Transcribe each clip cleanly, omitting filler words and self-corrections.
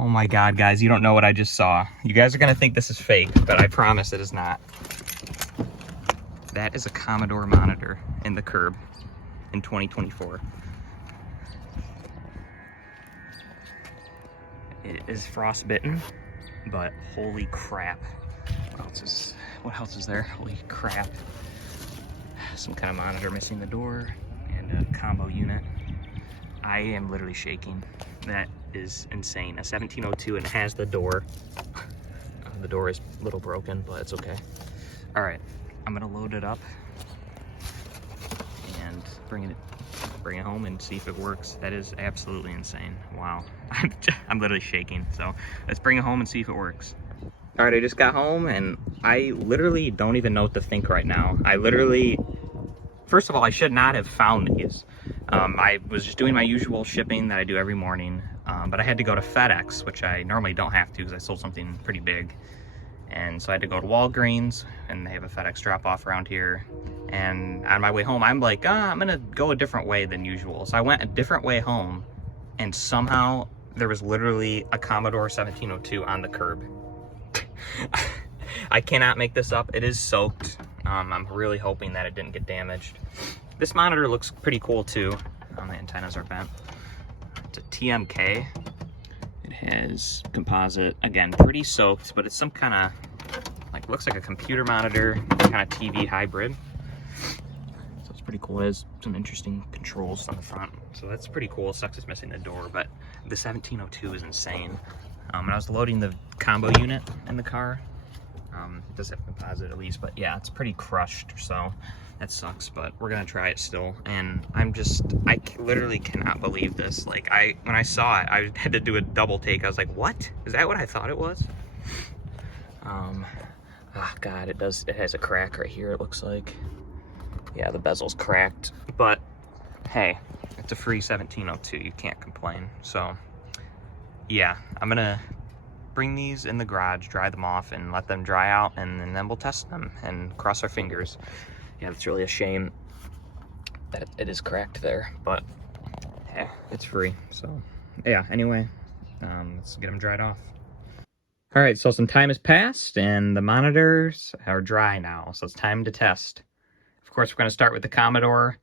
Oh my God, guys, you don't know what I just saw. You guys are gonna think this is fake, but I promise it is not. That is a Commodore monitor in the curb in 2024. It is frostbitten, but holy crap. What else is there? Holy crap. Some kind of monitor missing the door and a combo unit. I am literally shaking. That is insane. A 1702 and it has the door. The door is a little broken, but it's okay. All right, I'm gonna load it up and bring it home and see if it works. That is absolutely insane. Wow, I'm literally shaking. So let's bring it home and see if it works. All right, I just got home and I literally don't even know what to think right now. First of all, I should not have found these. I was just doing my usual shipping that I do every morning, but I had to go to FedEx, which I normally don't have to because I sold something pretty big. And so I had to go to Walgreens, and they have a FedEx drop-off around here. And on my way home, I'm like, I'm gonna go a different way than usual. So I went a different way home, and somehow there was literally a Commodore 1702 on the curb. I cannot make this up. It is soaked. I'm really hoping that it didn't get damaged. This monitor looks pretty cool too. The antennas are bent. It's a TMK. It has composite, again, pretty soaked, but it's some kind of, looks like a computer monitor, kind of TV hybrid. So it's pretty cool. It has some interesting controls on the front. So that's pretty cool. Sucks it's missing the door, but the 1702 is insane. And I was loading the combo unit in the car. It does have composite at least, but yeah, it's pretty crushed, so that sucks, but we're gonna try it still. And I literally cannot believe this. When I saw it, I had to do a double take. I was like, what? Is that what I thought it was? Oh God, it has a crack right here, it looks like. Yeah, the bezel's cracked, but hey, it's a free 1702, you can't complain. So yeah, I'm gonna bring these in the garage, dry them off, and let them dry out, and then we'll test them and cross our fingers. Yeah, it's really a shame that it is cracked there, but yeah, it's free. So yeah, anyway, let's get them dried off. All right, so some time has passed, and the monitors are dry now, so it's time to test. Of course, we're going to start with the Commodore,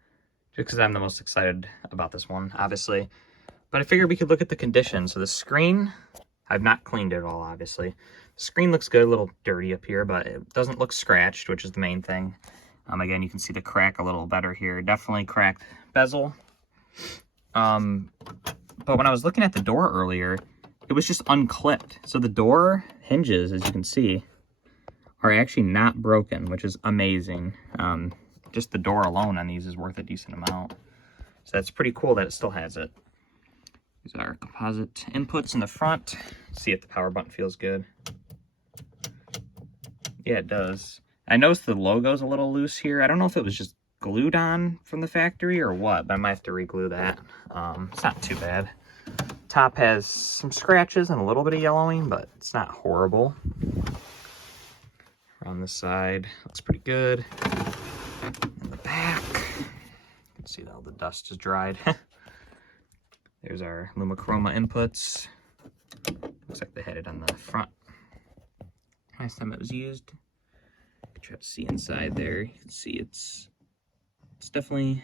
just because I'm the most excited about this one, obviously. But I figured we could look at the condition. So the screen, I've not cleaned it at all, obviously. The screen looks good, a little dirty up here, but it doesn't look scratched, which is the main thing. Again, you can see the crack a little better here. Definitely cracked bezel. But when I was looking at the door earlier, it was just unclipped. So the door hinges, as you can see, are actually not broken, which is amazing. Just the door alone on these is worth a decent amount. So that's pretty cool that it still has it. These are composite inputs in the front. See if the power button feels good. Yeah, it does. I noticed the logo's a little loose here. I don't know if it was just glued on from the factory or what, but I might have to re-glue that. It's not too bad. Top has some scratches and a little bit of yellowing, but it's not horrible. On this side, looks pretty good. In the back, you can see that all the dust is dried. There's our Lumichroma inputs. Looks like they had it on the front last time it was used. You can try to see inside there. You can see it's definitely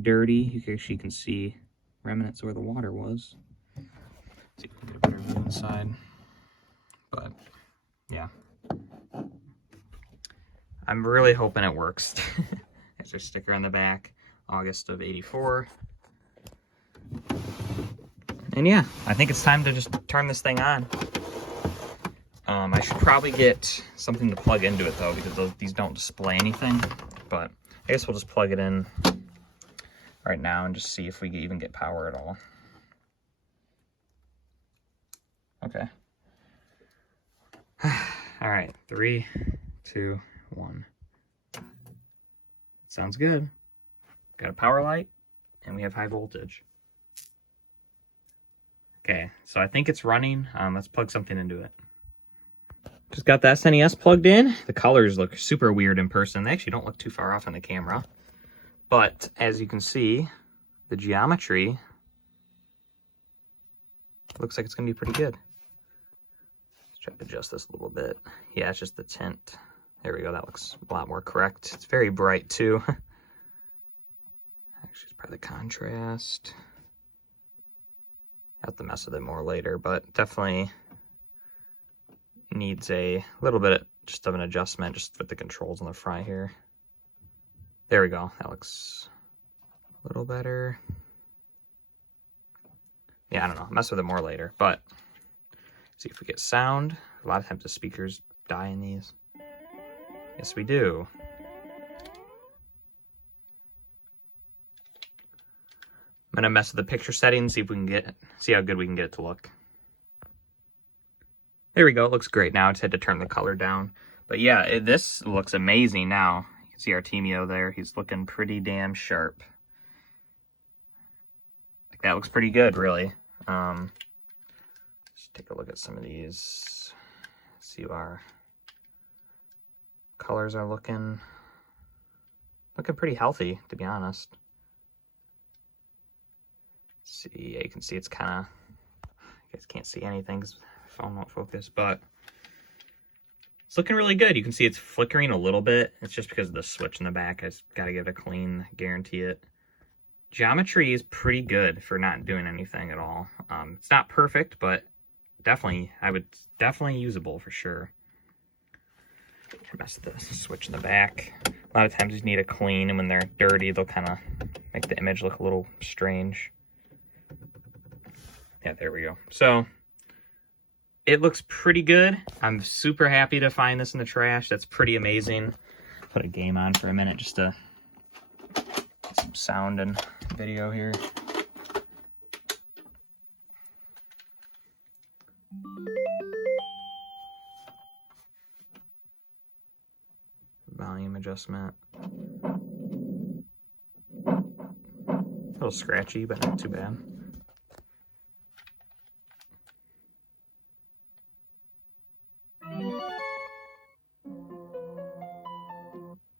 dirty. You actually can see remnants where the water was. Let's see if we can get a better view inside. But yeah, I'm really hoping it works. There's our sticker on the back, August of '84. And yeah, I think it's time to just turn this thing on. I should probably get something to plug into it though, because these don't display anything. But I guess we'll just plug it in right now and just see if we can even get power at all. Okay. All right, 3, 2, 1. Sounds good. Got a power light, and we have high voltage. Okay, so I think it's running. Let's plug something into it. Just got the SNES plugged in. The colors look super weird in person. They actually don't look too far off on the camera. But as you can see, the geometry looks like it's gonna be pretty good. Let's try to adjust this a little bit. Yeah, it's just the tint. There we go, that looks a lot more correct. It's very bright too. Actually, it's probably the contrast. Have to mess with it more later, but definitely needs a little bit just of an adjustment just with the controls on the front here. There we go, that looks a little better. Yeah, I don't know, mess with it more later, but see if we get sound. A lot of times the speakers die in these. Yes, we do. I'm gonna mess with the picture settings, see if we can see how good we can get it to look. There we go, it looks great. Now I just had to turn the color down. But yeah, this looks amazing now. You can see Artemio there, he's looking pretty damn sharp. Like, that looks pretty good, really. Let's take a look at some of these, see how our colors are looking pretty healthy, to be honest. Let's see, yeah, you can see it's kind of, you guys can't see anything because the phone won't focus, but it's looking really good. You can see it's flickering a little bit. It's just because of the switch in the back. I just got to give it a clean, guarantee it. Geometry is pretty good for not doing anything at all. It's not perfect, but definitely, definitely usable for sure. Mess with the switch in the back. A lot of times you need a clean, and when they're dirty, they'll kind of make the image look a little strange. Yeah, there we go. So it looks pretty good. I'm super happy to find this in the trash. That's pretty amazing. Put a game on for a minute just to get some sound and video here. Volume adjustment. A little scratchy, but not too bad.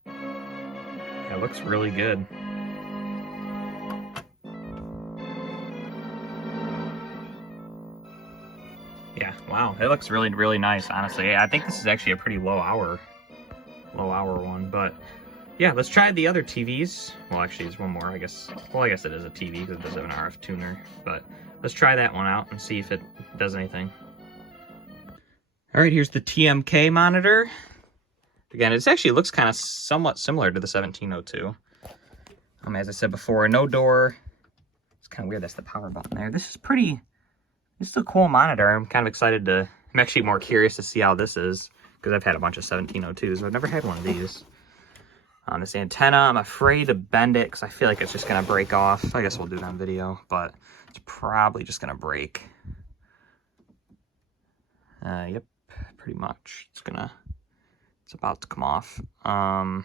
Yeah, it looks really good. Yeah, wow, it looks really, really nice, honestly. I think this is actually a pretty low hour one, but yeah, let's try the other TVs. Well, actually, there's one more, I guess. Well, I guess it is a TV because it does have an RF tuner, but let's try that one out and see if it does anything. All right, here's the TMK monitor. Again, it actually looks kind of somewhat similar to the 1702. As I said before, no door. It's kind of weird that's the power button there. This is a cool monitor. I'm kind of excited to, I'm actually more curious to see how this is, because I've had a bunch of 1702s, but I've never had one of these. This antenna, I'm afraid to bend it because I feel like it's just going to break off. I guess we'll do it on video, but it's probably just going to break. Yep, pretty much. It's about to come off. Yeah,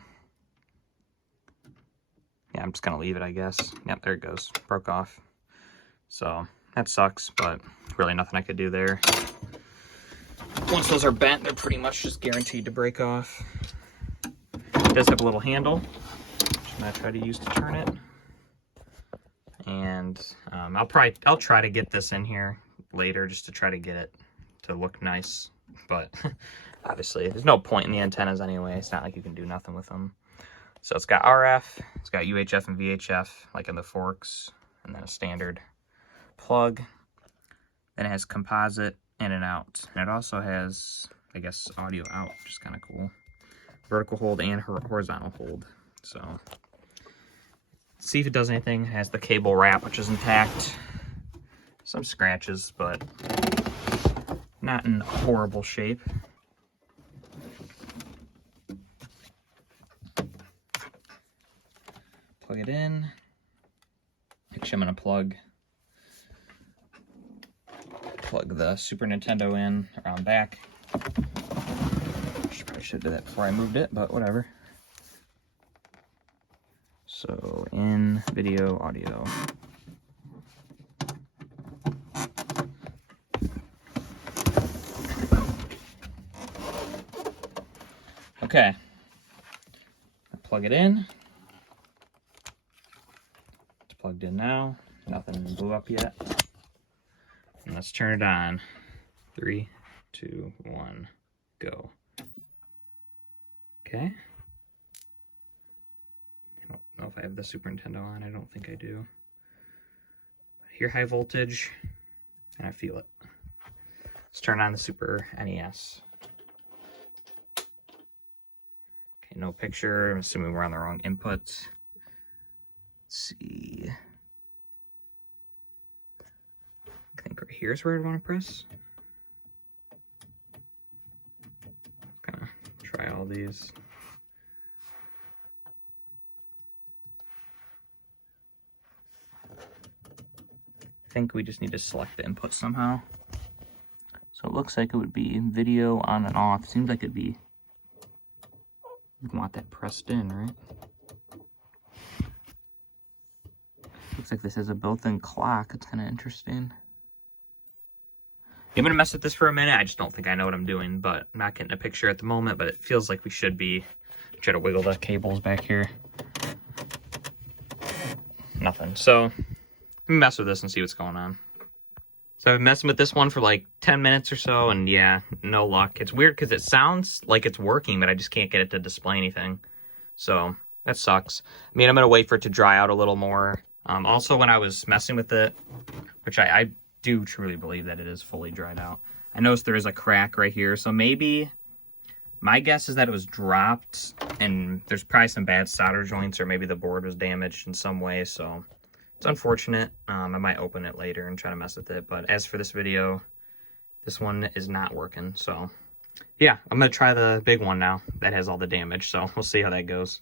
I'm just going to leave it, I guess. Yep, there it goes. Broke off. So that sucks, but really nothing I could do there. Once those are bent, they're pretty much just guaranteed to break off. It does have a little handle, which I'm gonna try to use to turn it. And I'll try to get this in here later just to try to get it to look nice. But obviously, there's no point in the antennas anyway. It's not like you can do nothing with them. So it's got RF, it's got UHF and VHF, like in the forks, and then a standard plug. Then it has composite in and out. And it also has, I guess, audio out, which is kind of cool. Vertical hold and horizontal hold. So, see if it does anything. It has the cable wrap, which is intact. Some scratches, but not in horrible shape. Plug it in. Actually, I'm going to plug the Super Nintendo in around back. Probably should have done that before I moved it, but whatever. So, in, video, audio. Okay. Plug it in. It's plugged in now. Nothing blew up yet. And let's turn it on. 3, 2, 1, go. Okay. I don't know if I have the Super Nintendo on. I don't think I do. I hear high voltage, and I feel it. Let's turn on the Super NES. Okay, no picture. I'm assuming we're on the wrong inputs. Let's see. I think right here's where I'd want to press. Gonna try all these. I think we just need to select the input somehow. So it looks like it would be video on and off. Seems like it'd be, you'd want that pressed in, right? Looks like this has a built-in clock. It's kind of interesting. I'm gonna mess with this for a minute. I just don't think I know what I'm doing, but I'm not getting a picture at the moment, but it feels like we should be. Try to wiggle the cables back here. Nothing. So let me mess with this and see what's going on. So I've been messing with this one for like 10 minutes or so, and yeah, no luck. It's weird because it sounds like it's working, but I just can't get it to display anything. So that sucks. I mean, I'm gonna wait for it to dry out a little more. Also, when I was messing with it, which I do truly believe that it is fully dried out, I noticed there is a crack right here. So maybe, my guess is that it was dropped, and there's probably some bad solder joints, or maybe the board was damaged in some way. So it's unfortunate. I might open it later and try to mess with it. But as for this video, this one is not working. So yeah, I'm going to try the big one now. That has all the damage. So we'll see how that goes.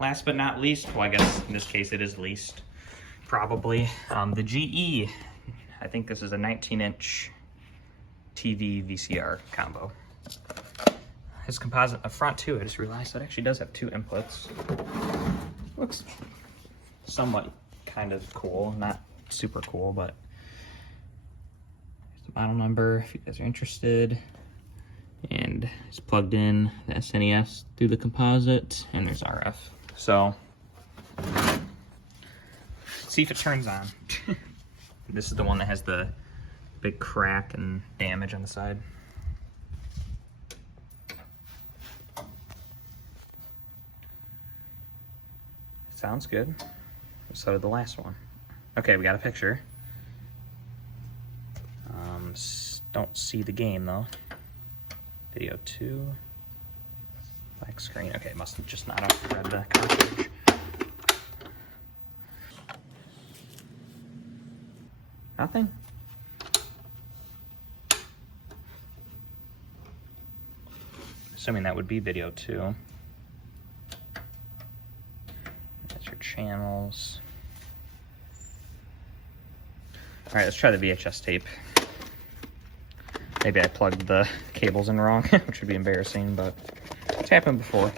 Last but not least, well, I guess in this case it is least, probably, the GE. I think this is a 19-inch TV VCR combo. It's composite up front too. I just realized it actually does have 2 inputs. Looks somewhat kind of cool, not super cool, but here's the model number if you guys are interested. And it's plugged in the SNES through the composite, and there's RF. So let's see if it turns on. This is the one that has the big crack and damage on the side. Sounds good. So did the last one. Okay, we got a picture. Don't see the game though. Video 2. Black screen. Okay, must have just not read the cartridge. Nothing. Assuming that would be video 2. That's your channels. All right, let's try the VHS tape. Maybe I plugged the cables in wrong, which would be embarrassing, but it's happened before.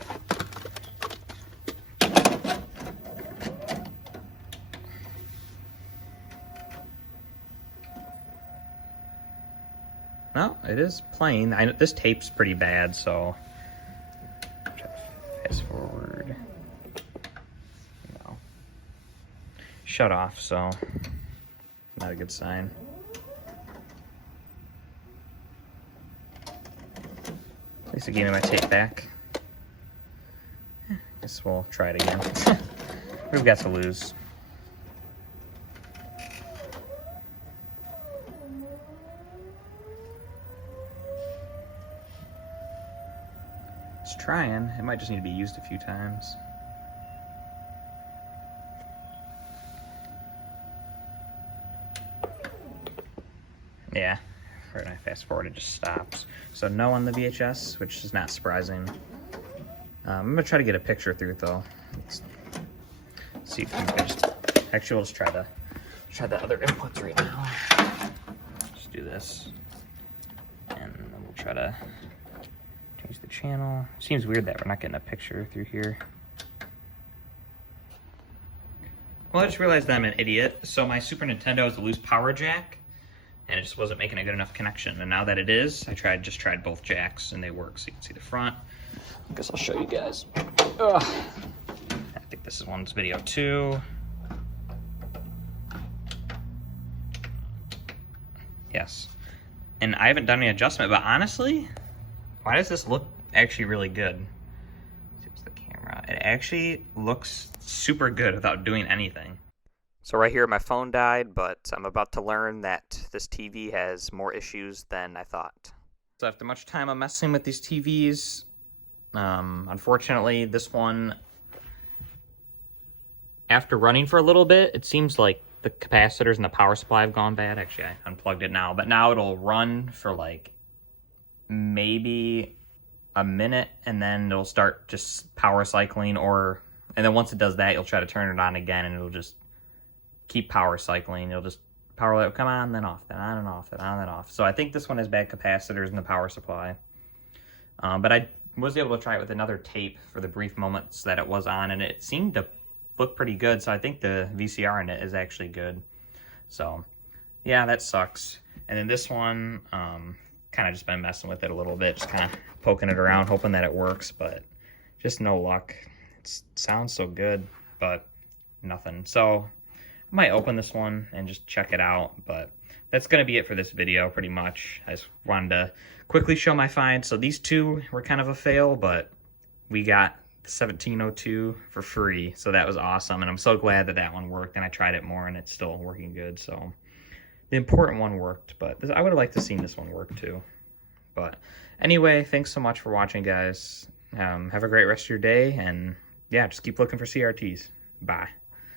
No, it is playing. I know this tape's pretty bad, so try to fast forward. No. Shut off, so not a good sign. At least it gave me my tape back. Guess we'll try it again. We've got to lose. It's trying. It might just need to be used a few times. Yeah, right when I fast forward, it just stops. So no on the VHS, which is not surprising. I'm gonna try to get a picture through it though. Let's see if we can just. Actually, we'll just try the other inputs right now. Just do this, and then we'll try to change the channel. Seems weird that we're not getting a picture through here. Well, I just realized that I'm an idiot. So my Super Nintendo has a loose power jack, and it just wasn't making a good enough connection. And now that it is, I just tried both jacks, and they work. So you can see the front. I guess I'll show you guys. Ugh. I think this is one's video 2. Yes. And I haven't done any adjustment, but honestly, why does this look actually really good? Here's the camera. It actually looks super good without doing anything. So right here, my phone died, but I'm about to learn that this TV has more issues than I thought. So after much time of messing with these TVs, unfortunately, this one, after running for a little bit, it seems like the capacitors and the power supply have gone bad. Actually, I unplugged it now, but now it'll run for like maybe a minute, and then it'll start just power cycling, and then once it does that, you'll try to turn it on again, and it'll just keep power cycling. It'll just power, come on, then off, then on and off, then on and off. So I think this one has bad capacitors in the power supply. But I was able to try it with another tape for the brief moments that it was on, and it seemed to look pretty good. So I think the VCR in it is actually good. So yeah, that sucks. And then this one, kind of just been messing with it a little bit, just kind of poking it around, hoping that it works, but just no luck. It sounds so good, but nothing. So I might open this one and just check it out, but that's going to be it for this video pretty much. I just wanted to quickly show my finds. So these two were kind of a fail, but we got the 1702 for free, so that was awesome, and I'm so glad that that one worked, and I tried it more and it's still working good. So the important one worked, but I would have liked to see this one work too. But anyway, thanks so much for watching, guys. Have a great rest of your day, and yeah, just keep looking for CRTs. Bye.